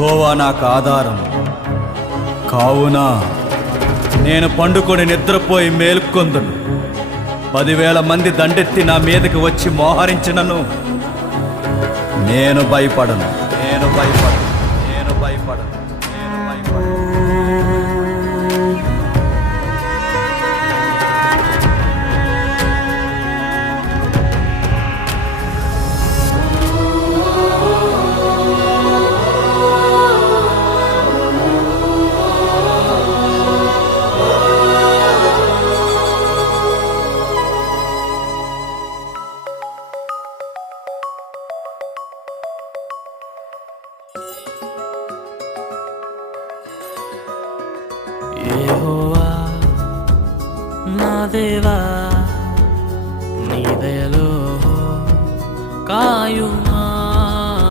యెహోవా నాకు ఆధారం కావున నేను పండుకొని నిద్రపోయి మేల్కొందును. 10,000 మంది దండెత్తి నా మీదకి వచ్చి మోహరించినను నేను భయపడను. నేను భయపడను. నేను భయపడను. నేను భయపడను. యెహోవా నా దేవా, నీ దయలో కాయుము.